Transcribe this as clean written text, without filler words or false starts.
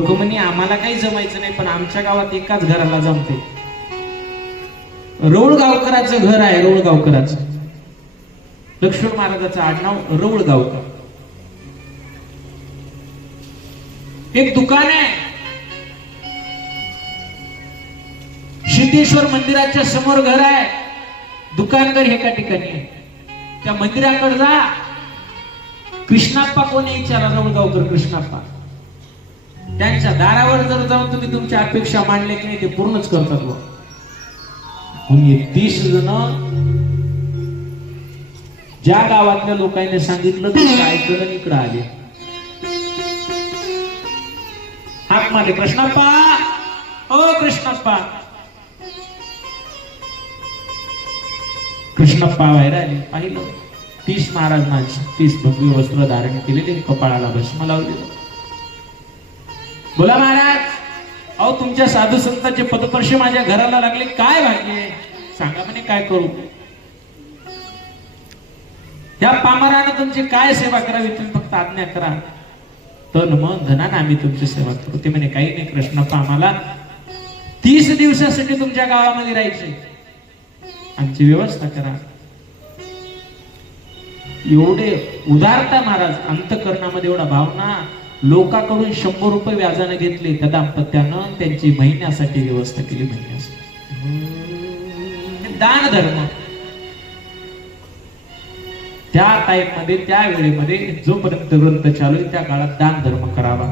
लोक म्हणे आम्हाला काही जमायचं नाही, पण आमच्या गावात एकाच घराला जमते. रौळ गावकराचं घर आहे, रौळ गावकराचं. लक्ष्मण महाराजाचं आडनाव रौळ गावकर. एक दुकान आहे, सिद्धेश्वर मंदिराच्या समोर घर आहे. दुकानदार एका ठिकाणी आहे. त्या मंदिराकडे जा, कृष्णाप्पा कोणी विचारा, रौळ गावकर कृष्णाप्पा. त्यांच्या दारावर जर जाऊन तुम्ही तुमच्या अपेक्षा मांडले की नाही, ते पूर्णच करतात. व 30 जण ज्या गावातल्या लोकांनी सांगितलं ते ऐकलं, इकडे आले. हाक मारले, कृष्णाप्पा, ओ कृष्णाप्पा. कृष्णाप्पा बाहेर आले. पाहिलं 30 महाराज माणसं, 30 भगवी वस्त्र धारण केलेले, कपाळाला भस्म लावलेलं. बोला महाराज, अहो तुमच्या साधू संतांचे पदस्पर्श माझ्या घराला लागले, काय भाग्य. सांगा म्हणे, काय करू. या पामरानं तुमची काय सेवा करावी, तुम्ही फक्त आज्ञा करा. तन मन धनानं आम्ही तुमची सेवा करू. ते म्हणे, काही नाही कृष्णप्पा, आम्हाला 30 दिवसासाठी तुमच्या गावामध्ये राहायचे, आमची व्यवस्था करा. एवढे उदारता महाराज, अंतकरणामध्ये एवढा भावना. लोकांकडून 100 रुपये व्याजाने घेतले. त्या दाम्पत्यानं त्यांची महिन्यासाठी व्यवस्था केली. महिन्यासाठी दान धर्म. त्या टाइम मध्ये, त्या वेळेमध्ये जोपर्यंत ग्रंथ चालू आहे, त्या काळात दान धर्म करावा.